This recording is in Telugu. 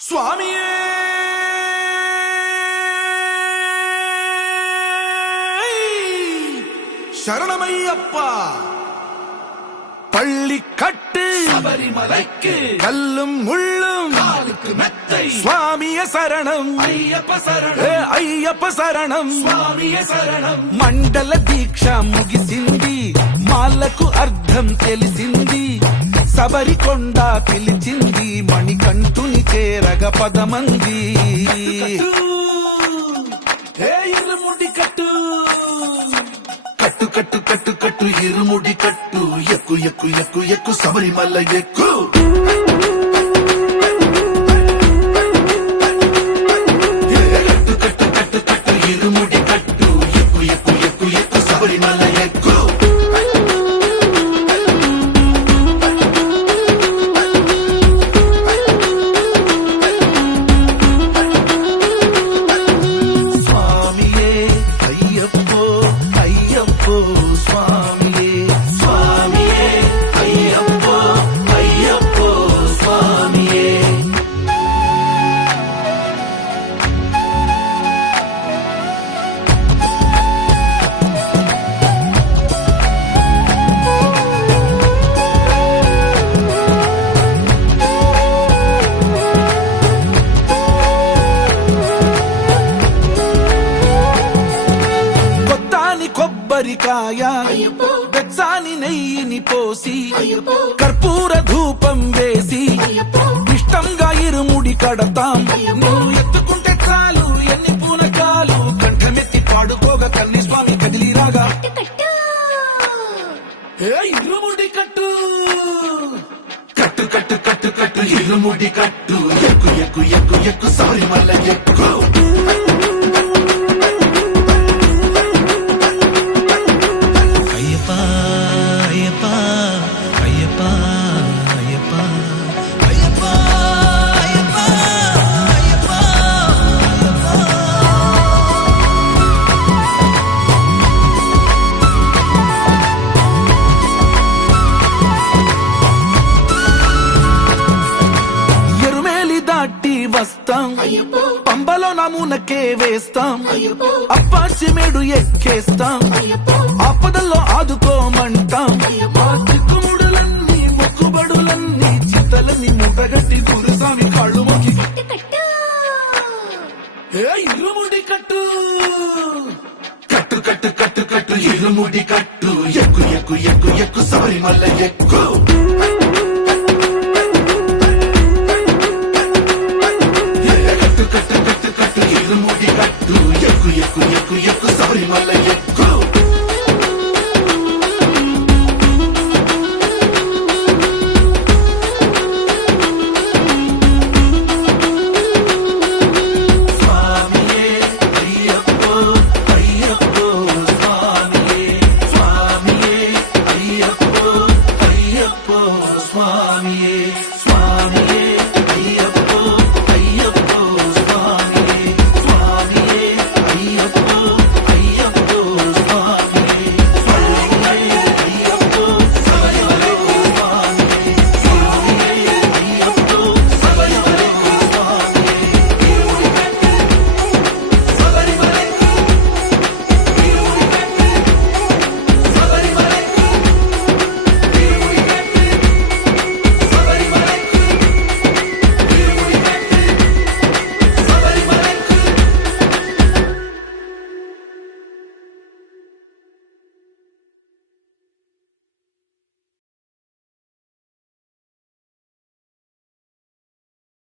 స్వామియే శరణమయ్యప్ప பள்ளிக்கட்டு சபரிமலைக்கு கல்லும் முள்ளும் காலுக்கு மெத்தை சுவாமிய சரணம் ஐயப்ப சரணம் అయ్యప్ప శరణం స్వామియ శరణం మండల దీక్ష ముగిసింది మాలకు అర్థం తెలిసింది శబరికొండ పిలిచింది మణికంఠుని చేరగ పదమంది ఇరుముడి కట్టు కట్టు కట్టు కట్టు కట్టు ఇరుముడి కట్టు ఎక్కు ఎక్కు ఎక్కు ఎక్కు శబరిమల ఎక్కు కట్టు కట్టు కట్టు కట్టు ఇరుముడి కట్టు ఎక్కు ఎక్కు ఎక్కు ఎక్కు శబరిమల ఎక్కు స్వామియే అయ్యప్పో అయ్యప్పో స్వామియే స్వామియే అయ్యప్పో అయ్యప్పో స్వామియే కొత్తాని కొబ్బరికాయ బెచ్చాని నెయ్యిని పోసి కర్పూర ధూపం వేసి ఇష్టంగా ఇరుముడి కడతాం నువ్వు ఎత్తుకుంటే చాలు ఎన్ని పూనకాలు కంఠమెత్తి పాడుకోగా కల్లి స్వామి కదిలిరాగా ఇరుముడి కట్టు కట్టు కట్టు కట్టు కట్టు ఇరుముడి కట్టు ఎక్కు ఎక్కు ఎక్కు ఎక్కు శబరిమల ఎక్కు అయ్యప్ప అయ్యప్ప అయ్యప్ప అయ్యప్ప అయ్యప్ప అయ్యప్ప అయ్యప్ప ఎరుమేలి దాటి వస్తాం పంబలో నమూనకే వేస్తాం అప్పాచిమేడు ఎక్కేస్తాం ఆపదల్లో ఆదుకోమంటాం మా చిక్కుముడులన్నీ మొక్కుబడులన్నీ చిత్తలన్నీ ముట్టగట్టి గురుస్వామి కాళ్ళు మొక్కి ఇరుముడి కట్టు కట్టు కట్టు కట్టు కట్టు ఇరుముడి కట్టు ఎక్కు ఎక్కు ఎక్కు ఎక్కు శబరిమల ఎక్కు